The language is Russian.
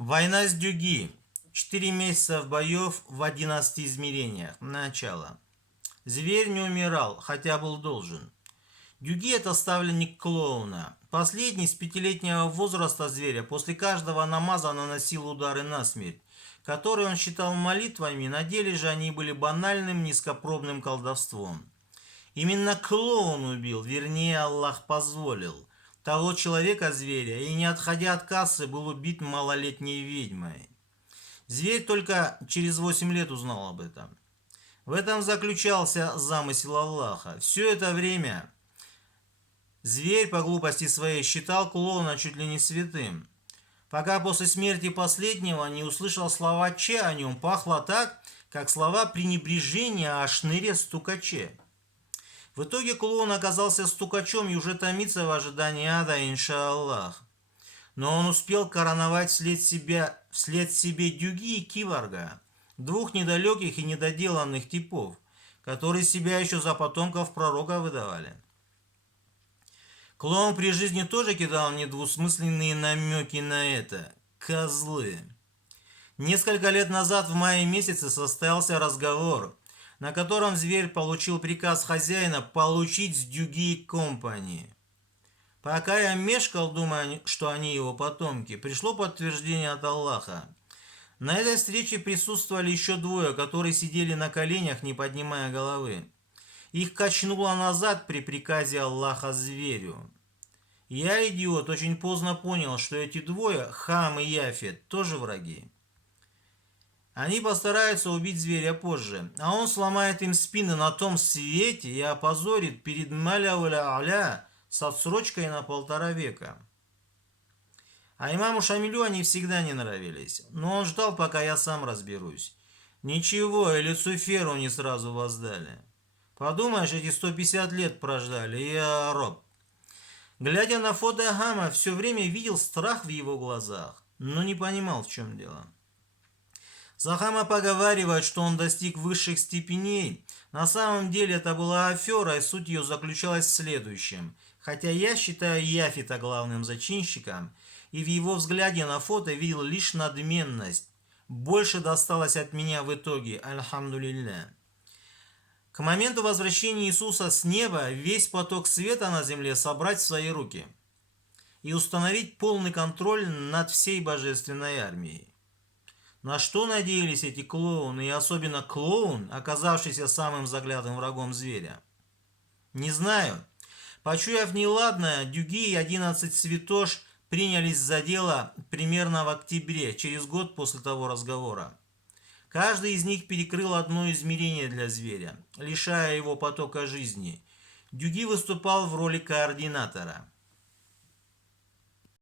Война с Дюги. 4 месяца боев в 11 измерениях. Начало. Зверь не умирал, хотя был должен. Дюги – это ставленник клоуна. Последний с 5-летнего возраста зверя после каждого намаза наносил удары насмерть, которые он считал молитвами, на деле же они были банальным низкопробным колдовством. Именно клоун убил, вернее Аллах позволил, того человека-зверя и, не отходя от кассы, был убит малолетней ведьмой. Зверь только через 8 лет узнал об этом. В этом заключался замысел Аллаха. Все это время зверь по глупости своей считал клоуна чуть ли не святым, пока после смерти последнего не услышал слова Че о нем, пахло так, как слова пренебрежения о шныре-стукаче. В итоге клоун оказался стукачом и уже томится в ожидании ада, иншаллах. Но он успел короновать вслед себе Дюги и Киборга, двух недалеких и недоделанных типов, которые себя еще за потомков пророка выдавали. Клоун при жизни тоже кидал недвусмысленные намеки на это. Козлы. Несколько лет назад в мае месяце состоялся разговор, на котором зверь получил приказ хозяина получить с Дюги компании. Пока я мешкал, думая, что они его потомки, пришло подтверждение от Аллаха. На этой встрече присутствовали еще двое, которые сидели на коленях, не поднимая головы. Их качнуло назад при приказе Аллаха зверю. Я, идиот, очень поздно понял, что эти двое, Хам и Яфет, тоже враги. Они постараются убить зверя позже, а он сломает им спины на том свете и опозорит перед Маля-Уля-Аля с отсрочкой на 1,5 века. А имаму Шамилю они всегда не нравились, но он ждал, пока я сам разберусь. Ничего, и Люциферу не сразу воздали. Подумаешь, эти 150 лет прождали, я роб. Глядя на фото Хама, все время видел страх в его глазах, но не понимал, в чем дело. За Хама поговаривают, что он достиг высших степеней. На самом деле это была афера, и суть ее заключалась в следующем. Хотя я считаю Яфита главным зачинщиком, и в его взгляде на фото видел лишь надменность. Больше досталось от меня в итоге, альхамдулилля. К моменту возвращения Иисуса с неба весь поток света на земле собрать в свои руки и установить полный контроль над всей божественной армией. На что надеялись эти клоуны, и особенно клоун, оказавшийся самым заклятым врагом зверя? Не знаю. Почуяв неладное, Дюги и 11 святош принялись за дело примерно в октябре, через год после того разговора. Каждый из них перекрыл одно измерение для зверя, лишая его потока жизни. Дюги выступал в роли координатора.